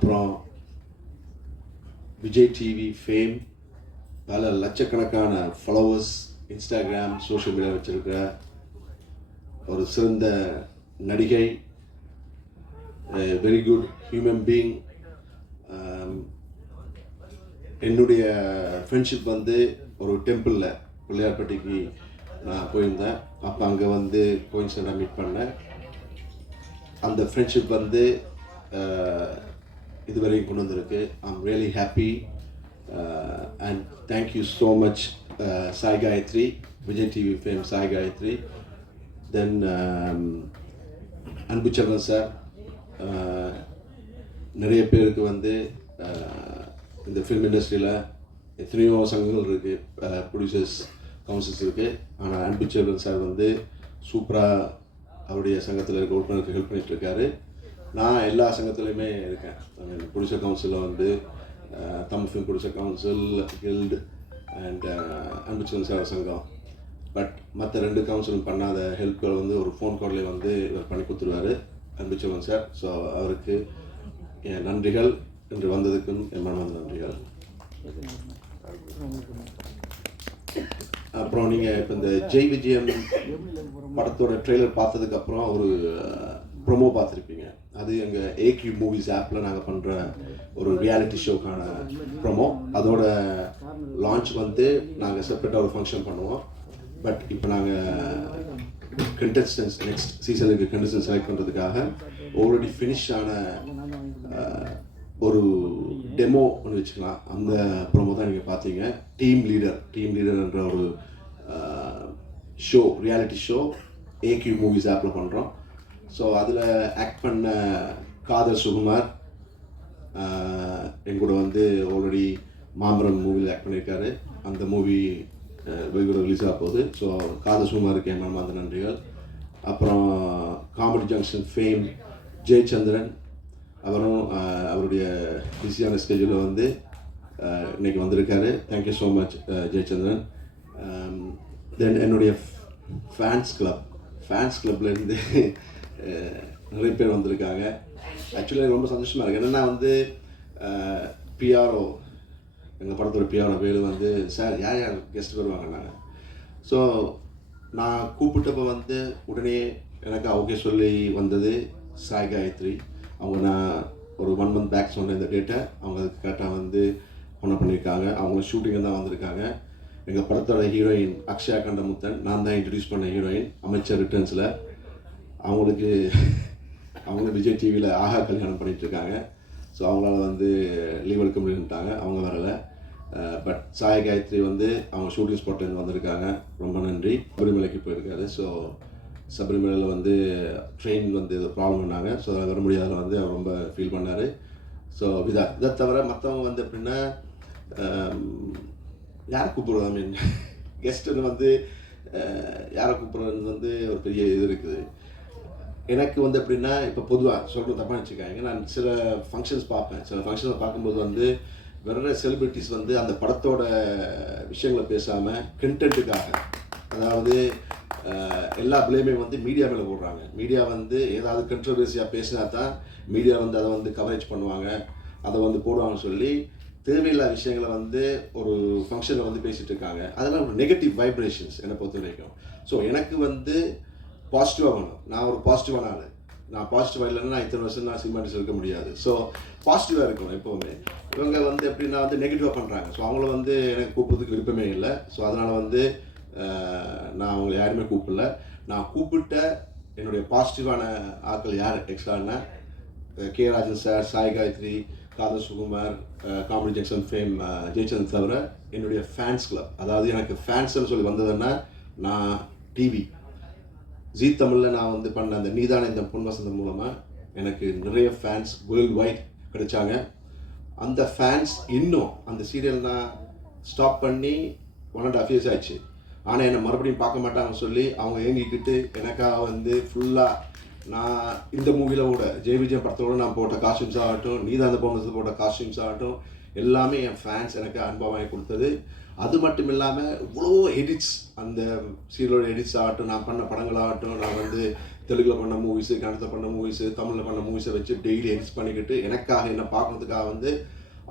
அப்புறம் Vijay TV fame பல லட்சக்கணக்கான ஃபாலோவர்ஸ் இன்ஸ்டாகிராம் சோஷியல் மீடியா வச்சுருக்கிற ஒரு சிறந்த நடிகை வெரி குட் ஹியூமன் பீங் என்னுடைய ஃப்ரெண்ட்ஷிப் வந்து ஒரு டெம்பிளில் பிள்ளையார்பட்டிக்கு நான் போயிருந்தேன். அப்போ அங்கே வந்து கோயின்சிடண்டாக மீட் பண்ணேன். அந்த ஃப்ரெண்ட்ஷிப் வந்து uh, இதுவரையும் கொண்டு வந்திருக்கு I'm really happy and thank you so much Sai Gayathri Vijay TV fame Sai Gayathri then Anbuchandran sir நிறைய பேருக்கு வந்து uh, இந்த ஃபிலிம் இண்டஸ்ட்ரியில் எத்தனையோ சங்கங்கள் இருக்குது ப்ரொடியூசர்ஸ் uh, கவுன்சில்ஸ் இருக்குது ஆனால் அன்புச்சந்திரன் சார் வந்து சூப்பராக அவருடைய சங்கத்தில் இருக்க உறுப்பினருக்கு ஹெல்ப் பண்ணிகிட்ருக்காரு நான் எல்லா சங்கத்துலேயுமே இருக்கேன். ப்ரொடியூசர் கவுன்சிலில் வந்து அஹ், Tamil council guild and Anbuchandran sir சங்கம். பட் மற்ற ரெண்டு கவுன்சிலும் பண்ணாத ஹெல்ப்கள் வந்து ஒரு ஃபோன் கால்லே வந்து இவர் பண்ணி கொடுத்துருவாரு அன்புச்சவன் சார். ஸோ அவருக்கு என் நன்றிகள். இன்று வந்ததுக்கும் என் மனமார்ந்த நன்றிகள். அப்புறம் நீங்கள் இப்போ இந்த ஜெய் விஜயம் படத்தோட ட்ரெய்லர் பார்த்ததுக்கப்புறம் ஒரு ப்ரொமோ பார்த்துருப்பீங்க. அது எங்கள் ஏக்யூ மூவிஸ் ஆப்பில் நாங்கள் பண்ணுற ஒரு ரியாலிட்டி ஷோக்கான ப்ரொமோ அதோட லான்ச் வந்து நாங்கள் செப்பரேட்டாக ஒரு ஃபங்க்ஷன் பண்ணுவோம். பட் இப்போ நாங்கள் கண்டஸ்டன்ஸ் நெக்ஸ்ட் சீசனுக்கு கண்டஸ்டன்ஸ் செலக்ட் பண்ணுறதுக்காக ஆல்ரெடி ஃபினிஷ் ஆன ஒரு டெமோ ஒன்று வச்சுக்கலாம். அந்த ப்ரோமோ தான் நீங்கள் பார்த்தீங்க டீம் லீடர் டீம் லீடர்ன்ற ஒரு show reality show AQ movies ஆப்பில் பண்ணுறோம் ஸோ அதில் ஆக்ட் பண்ண காதர் சுகுமார் என் கூட வந்து ஆல்ரெடி மாம்பரம் மூவியில் ஆக்ட் பண்ணியிருக்காரு அந்த மூவி வெகுட ரிலீஸ் ஆக போகுது. ஸோ காதர் சுகுமாருக்கு என் மனமார்ந்த நன்றிகள். அப்புறம் காமெடி ஜங்ஷன் ஃபேம் ஜெயச்சந்திரன். அவரும் அவருடைய பிஸியான ஸ்கெட்யூலில் வந்து ஆஹ் இன்னைக்கு வந்திருக்காரு. Thank you so much Jayachandran. Then என்னுடைய ஃபேன்ஸ் கிளப் ஃபேன்ஸ் கிளப்லேருந்து நிறைய பேர் வந்திருக்காங்க. ஆக்சுவலி ரொம்ப சந்தோஷமாக இருக்குது என்னென்னா வந்து பிஆர்ஓ எங்கள் படத்தோட பிஆர்ஓ வேலு வந்து சார் யார் யார் கெஸ்ட் வருவாங்க நாங்கள் ஸோ நான் கூப்பிட்டப்போ வந்து உடனே எனக்கு ஓகே சொல்லி வந்தது சாய் காயத்ரி. அவங்க நான் ஒரு ஒன் மந்த் பேக் சொன்ன இந்த டேட்டை அவங்க அதுக்கு கரெக்டாக வந்து ஒன்று பண்ணியிருக்காங்க. அவங்க ஷூட்டிங்கில் தான் வந்திருக்காங்க. எங்கள் படத்தோட ஹீரோயின் அக்ஷயா கண்டமுத்தன் நான் தான் இன்ட்ரடியூஸ் பண்ண ஹீரோயின் அமைச்சர் ரிட்டர்ன்ஸில் அவங்களுக்கு அவங்க விஜய் டிவியில் ஆஹா கல்யாணம் பண்ணிட்டு இருக்காங்க ஸோ அவங்களால வந்து லீவ் எடுக்க முடியுன்ட்டாங்க அவங்க வரலை. பட் சாய் காயத்ரி வந்து அவங்க ஷூட்டிங் ஸ்பாட்லேருந்து வந்திருக்காங்க. ரொம்ப நன்றி. சபரிமலைக்கு போயிருக்காரு. ஸோ சபரிமலையில் வந்து ட்ரெயின் வந்து ஏதோ ப்ராப்ளம் பண்ணாங்க. ஸோ அதில் வர முடியாத வந்து அவர் ரொம்ப ஃபீல் பண்ணார். ஸோ இதா இதை தவிர மற்றவங்க வந்து எப்படின்னா யார் கூப்பிடுறது? ஐ மீன் கெஸ்ட்டுன்னு வந்து யாரை கூப்பிடுறது வந்து ஒரு பெரிய இது இருக்குது. எனக்கு வந்து எப்படின்னா இப்போ பொதுவாக சொல்கிற தப்பாக நினச்சிக்காங்க நான் சில ஃபங்க்ஷன்ஸ் பார்ப்பேன். சில ஃபங்க்ஷன்ஸ் பார்க்கும்போது வந்து வேற செலிபிரிட்டிஸ் வந்து அந்த படத்தோட விஷயங்களை பேசாமல் கண்டென்ட்டுக்காக அதாவது எல்லா பிளேமே வந்து மீடியா மேலே போடுறாங்க. மீடியா வந்து ஏதாவது கண்ட்ரவர்சியாக பேசினா தான் மீடியா வந்து அதை வந்து கவரேஜ் பண்ணுவாங்க. அதை வந்து போடுவாங்கன்னு சொல்லி தேவையில்லாத விஷயங்களை வந்து ஒரு ஃபங்க்ஷனில் வந்து பேசிகிட்டு இருக்காங்க. அதெல்லாம் ஒரு நெகட்டிவ் வைப்ரேஷன்ஸ் என்னை பொறுத்த வரைக்கும். ஸோ எனக்கு வந்து பாசிட்டிவாக வேணும் நான் ஒரு பாசிட்டிவான ஆள். நான் பாசிட்டிவாக இல்லைன்னா நான் இத்தனை வருஷம் நான் சினிமாட்டிஸ் இருக்க முடியாது. ஸோ பாசிட்டிவாக இருக்கணும் எப்போவுமே. இவங்க வந்து எப்படின்னா வந்து நெகட்டிவாக பண்ணுறாங்க ஸோ அவங்கள வந்து எனக்கு கூப்பிட்றதுக்கு விருப்பமே இல்லை. ஸோ அதனால் வந்து நான் அவங்களை யாருமே கூப்பிடல. நான் கூப்பிட்ட என்னுடைய பாசிட்டிவான ஆட்கள் யார்? எக்ஸ்ட்ரானா K Rajan sir Sai Gayathri Kadhal Sukumar comedy junction fame Jaichand தவிர என்னுடைய ஃபேன்ஸ் கிளப் அதாவது எனக்கு ஃபேன்ஸ்னு சொல்லி வந்ததுன்னா நான் டிவி ஜீ தமிழில் நான் வந்து பண்ண அந்த நீதான இந்த பொன் வசந்தம் மூலமாக எனக்கு நிறைய ஃபேன்ஸ் வேர்ல்டு வைட் கிடைச்சாங்க. அந்த ஃபேன்ஸ் இன்னும் அந்த சீரியல் நான் ஸ்டாப் பண்ணி ஒன் அண்ட் ஹாஃப் இயர்ஸ் ஆச்சு. ஆனால் என்னை மறுபடியும் பார்க்க மாட்டாங்கன்னு சொல்லி அவங்க ஏங்கிக்கிட்டு எனக்காக வந்து ஃபுல்லாக நான் இந்த மூவியில் கூட ஜெய் விஜய் படத்தோட நான் போட்ட காஸ்டியூம்ஸ் ஆகட்டும் நீதாந்த அந்த போட்ட காஸ்டியூம்ஸ் ஆகட்டும் எல்லாமே என் ஃபேன்ஸ் எனக்கு அனுபவமாக கொடுத்தது. அது மட்டும் இல்லாமல் இவ்வளோ எடிட்ஸ் அந்த சீரியலோட எடிட்ஸ் ஆகட்டும் நான் பண்ண படங்களாகட்டும் நான் வந்து தெலுங்கில் பண்ண மூவிஸு கன்னடத்தில் பண்ண மூவிஸு தமிழில் பண்ண மூவிஸை வச்சு டெய்லி எடிட்ஸ் பண்ணிக்கிட்டு எனக்காக என்ன பார்க்கறதுக்காக வந்து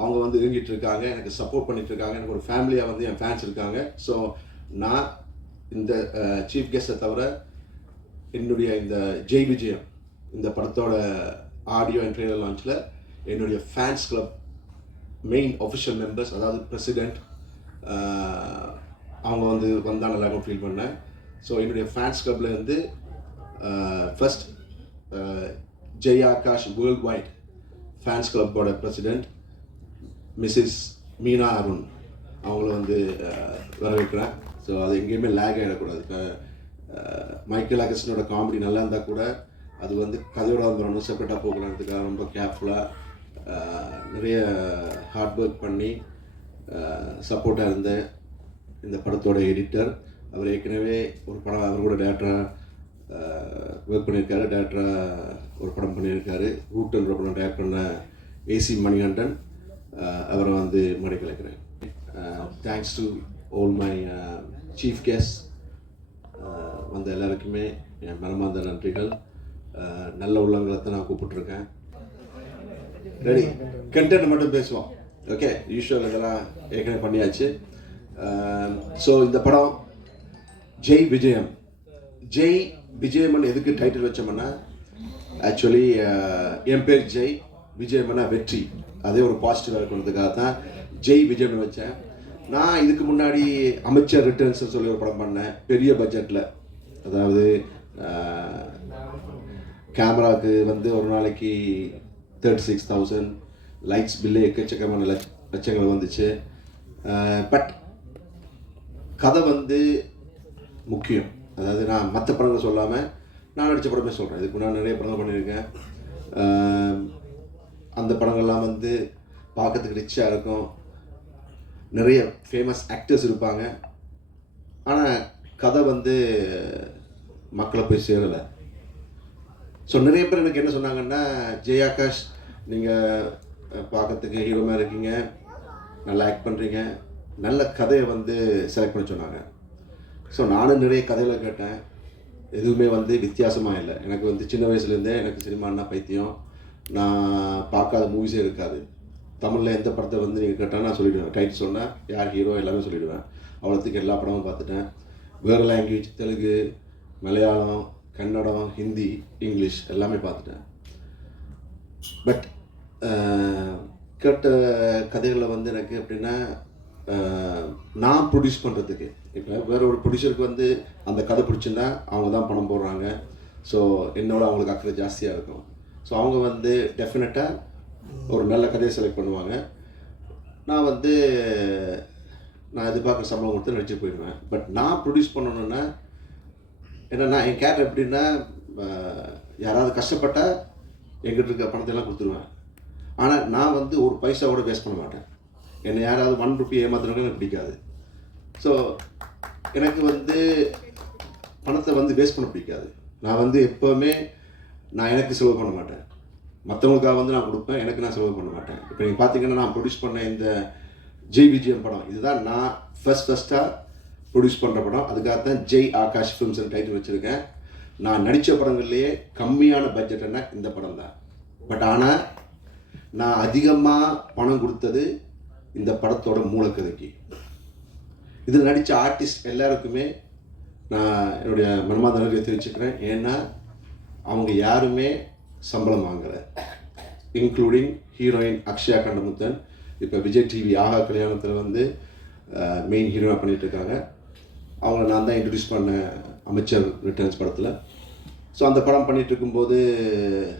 அவங்க வந்து இயங்கிட்டு இருக்காங்க எனக்கு சப்போர்ட் பண்ணிட்டு இருக்காங்க எனக்கு ஒரு ஃபேமிலியாக வந்து என் ஃபேன்ஸ் இருக்காங்க. ஸோ நான் இந்த சீஃப் கெஸ்ட்டை தவிர என்னுடைய இந்த ஜெய் விஜயம் இந்த படத்தோட ஆடியோ அண்ட் ட்ரெய்லர் லான்ச்சில் என்னுடைய fans club main official members அதாவது பிரசிடெண்ட் அவங்க வந்து வந்தால் நல்லா ஃபீல் பண்ணேன். ஸோ என்னுடைய ஃபேன்ஸ் கிளப்பில் இருந்து first Jai Akash world wide fans கிளப்போட president Mrs Meena Arun அவங்கள வந்து வரவேற்கிறேன். ஸோ அது எங்கேயுமே லேக் ஆகிடக்கூடாது இப்போ மைக்கேல் அகஸ்டனோட காமெடி நல்லா இருந்தால் கூட அது வந்து கதையோட வந்துடணும் செப்பரேட்டாக போகலான்றதுக்காக ரொம்ப கேர்ஃபுல்லாக நிறைய ஹார்ட் ஒர்க் பண்ணி சப்போர்ட்டாக இருந்த இந்த படத்தோட எடிட்டர் அவர் ஏற்கனவே ஒரு படம் அவர் கூட டேரக்டராக ஒர்க் பண்ணியிருக்காரு. டேரக்டராக ஒரு படம் பண்ணியிருக்காரு. ரூட்ன்ற படம் டேரக்ட் பண்ண ஏசி மணிகண்டன் அவரை வந்து மடி கலைக்கிறேன் thanks to all my chief guest வந்த எல்லாருக்குமே என் மனமார்ந்த நன்றிகள். நல்ல உள்ளங்களை தான் நான் கூப்பிட்ருக்கேன் ரெடி கண்டென்ட் மட்டும் பேசுவோம். ஓகே யூஷுவல் இதெல்லாம் ஏற்கனவே பண்ணியாச்சு. ஸோ இந்த படம் ஜெய் விஜயம். ஜெய் விஜயமன் எதுக்கு டைட்டில் வச்சோம்னா ஆக்சுவலி என் பேர் ஜெய் விஜயமன்னா வெற்றி. அதே ஒரு பாசிட்டிவாக இருக்கிறதுக்காக தான் ஜெய் விஜயம்னு வச்சேன். நான் இதுக்கு முன்னாடி அமைச்சர் ரிட்டர்ன்ஸ் சொல்லி ஒரு படம் பண்ணேன். பெரிய பட்ஜெட்டில் அதாவது கேமராவுக்கு வந்து ஒரு நாளைக்கு thirty six thousand lights bill எக்கச்சக்கமான லட்ச லட்சங்கள் வந்துச்சு. பட் கதை வந்து முக்கியம். அதாவது நான் மற்ற படங்கள் சொல்லாமல் நான் நடித்த படமே சொல்கிறேன் இதுக்கு நான் நிறைய படங்கள் பண்ணியிருக்கேன். அந்த படங்கள்லாம் வந்து பார்க்கறதுக்கு ரிச்சாக இருக்கும். நிறைய ஃபேமஸ் ஆக்டர்ஸ் இருப்பாங்க. ஆனால் கதை வந்து மக்களை போய் சேரலை. ஸோ நிறைய பேர் எனக்கு என்ன சொன்னாங்கன்னா ஜெய் ஆகாஷ் நீங்கள் பார்க்கறதுக்கு ஹீரோமாக இருக்கீங்க. நல்லா ஆக்ட் பண்ணுறீங்க நல்ல கதையை வந்து செலக்ட் பண்ண சொன்னாங்க. ஸோ நானும் நிறைய கதைகளை கேட்டேன். எதுவுமே வந்து வித்தியாசமாக இல்லை. எனக்கு வந்து சின்ன வயசுலேருந்தே எனக்கு சினிமான்னா பைத்தியம். நான் பார்க்காத மூவிஸே இருக்காது. தமிழில் எந்த படத்தை வந்து நீங்கள் கேட்டால் நான் சொல்லிவிடுவேன் டைட்டில் சொன்னால் யார் ஹீரோ எல்லாமே சொல்லிவிடுவேன் அவ்வளோத்துக்கு எல்லா படமும் பார்த்துட்டேன். வேறு லாங்குவேஜ் தெலுங்கு மலையாளம் கன்னடம் ஹிந்தி இங்கிலீஷ் எல்லாமே பார்த்துட்டேன். பட் கேட்ட கதைகளில் வந்து எனக்கு எப்படின்னா நான் ப்ரொடியூஸ் பண்ணுறதுக்கு இப்போ வேற ஒரு ப்ரொடியூசருக்கு வந்து அந்த கதை பிடிச்சிருந்தா அவங்க தான் பணம் போடுறாங்க. ஸோ என்னோட அவங்களுக்கு அக்கறை ஜாஸ்தியாக இருக்கும். ஸோ அவங்க வந்து டெஃபினட்டாக ஒரு நல்ல கதையை செலக்ட் பண்ணுவாங்க. நான் வந்து நான் எதிர்பார்க்குற சம்பளம் கொடுத்து நடிச்சு போயிடுவேன். பட் நான் ப்ரொடியூஸ் பண்ணணுன்னா ஏன்னா நான் என் கேரக்டர் எப்படின்னா யாராவது கஷ்டப்பட்டால் எங்கிட்ட இருக்க பணத்தை எல்லாம் கொடுத்துருவேன். ஆனால் நான் வந்து ஒரு பைசாவோட வேஸ்ட் பண்ண மாட்டேன். என்னை யாராவது ஒன் ருப்பி ஏமாத்துறவங்க எனக்கு பிடிக்காது. ஸோ எனக்கு வந்து பணத்தை வந்து வேஸ்ட் பண்ண பிடிக்காது. நான் வந்து எப்போவுமே நான் எனக்கு செலவு பண்ண மாட்டேன். மற்றவங்களுக்காக வந்து நான் கொடுப்பேன் எனக்கு நான் செலவு பண்ண மாட்டேன். இப்போ நீங்கள் பார்த்தீங்கன்னா நான் ப்ரொடியூஸ் பண்ண இந்த ஜேபிஜிஎம் படம் இதுதான் நான் ஃபஸ்ட் ஃபஸ்ட்டாக ப்ரொடியூஸ் பண்ணுற படம். அதுக்காக தான் ஜெய் ஆகாஷ் ஃபிலிம்ஸ் டைட்டில் வச்சுருக்கேன். நான் நடித்த படங்கள்லேயே கம்மியான பட்ஜெட்னா இந்த படம் தான். பட் ஆனால் நான் அதிகமாக பணம் கொடுத்தது இந்த படத்தோட மூலக்கதைக்கு. இதில் நடித்த ஆர்டிஸ்ட் எல்லாருக்குமே நான் என்னுடைய மனமார்ந்த நன்றியை தெரிவிச்சுக்கிறேன். ஏன்னா அவங்க யாருமே சம்பளம் வாங்கலை. இன்க்ளூடிங் ஹீரோயின் அக்ஷயா கண்டமுத்தன் இப்போ விஜய் டிவி ஆஹா கல்யாணத்தில் வந்து மெயின் ஹீரோவாக பண்ணிகிட்ருக்காங்க இருக்காங்க. அவங்கள நான் தான் இன்ட்ரடியூஸ் பண்ணேன் அமைச்சர் ரிட்டர்ன்ஸ் படத்தில். ஸோ அந்த படம் பண்ணிகிட்ருக்கும்போது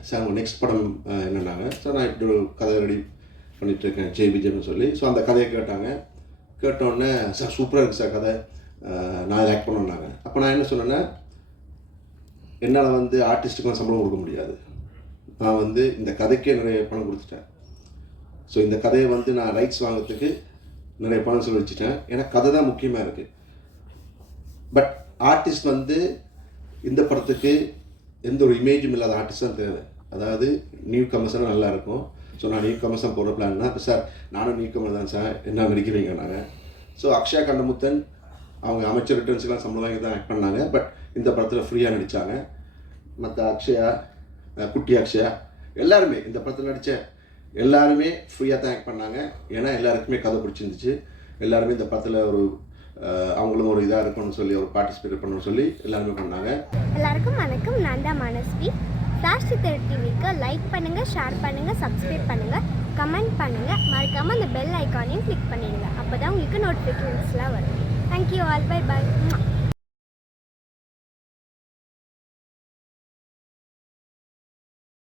சார் உங்கள் நெக்ஸ்ட் படம் என்னன்னாங்க? சார் நான் இப்படி ஒரு கதை ரெடி பண்ணிட்டு இருக்கேன் ஜெய் விஜய்னு சொல்லி. ஸோ அந்த கதையை கேட்டாங்க. கேட்டோடனே சார் சூப்பராக இருக்குது சார் கதை. நான் ஆக்ட் பண்ணோன்னாங்க அப்போ நான் என்ன சொன்னேன்னா என்னால் வந்து ஆர்டிஸ்ட்டுக்கெலாம் சம்பளம் கொடுக்க முடியாது. நான் வந்து இந்த கதைக்கே நிறைய பணம் கொடுத்துட்டேன். ஸோ இந்த கதையை வந்து நான் ரைட்ஸ் வாங்குறதுக்கு நிறைய பணம் செலவழிச்சிட்டேன். ஏன்னா கதை தான் முக்கியமாக இருக்குது பட் ஆர்டிஸ்ட் வந்து இந்த படத்துக்கு எந்த ஒரு இமேஜும் இல்லாத ஆர்டிஸ்ட் தான் தேவை. அதாவது நியூ கமர்ஸாக நல்லா இருக்கும். ஸோ நான் நியூ கமர்ஸ் தான் போடுற பிளான்னா சார் நானும் நியூ கமர் தான் சார் என்ன நடிக்கிறீங்க நாங்கள் ஸோ அக்ஷயா கண்டமுத்தன் அவங்க அமைச்சர் ரிட்டர்ன்ஸ்க்கெலாம் சம்பளம் வாங்கி தான் ஆக்ட் பண்ணாங்க. பட் இந்த படத்தில் ஃப்ரீயாக நடித்தாங்க மற்ற அக்ஷயா குட்டி அக்ஷயா எல்லாருமே இந்த படத்தில் நடித்த எல்லாருமே ஃப்ரீயாக தான் ஆக்ட் பண்ணாங்க. ஏன்னா எல்லாருக்குமே கதை பிடிச்சிருந்துச்சு. எல்லாருமே இந்த படத்தில் ஒரு அவங்களும் ஒரு இதாக இருக்கணும்னு சொல்லி ஒரு பார்ட்டிசிபேட் பண்ணணும்னு சொல்லி எல்லாருமே பண்ணாங்க. எல்லாருக்கும் வணக்கம். நான் தான் மனஸ்வி ஃப்ளாஷ் தேர்ட் டிவிக்கு லைக் பண்ணுங்கள் ஷேர் பண்ணுங்கள் சப்ஸ்கிரைப் பண்ணுங்கள் கமெண்ட் பண்ணுங்கள் மறக்காமல் அந்த பெல் ஐக்கானையும் கிளிக் பண்ணிடுங்க. அப்போ தான் உங்களுக்கு நோட்டிஃபிகேஷன்ஸ்லாம் வரும். Thank you all by by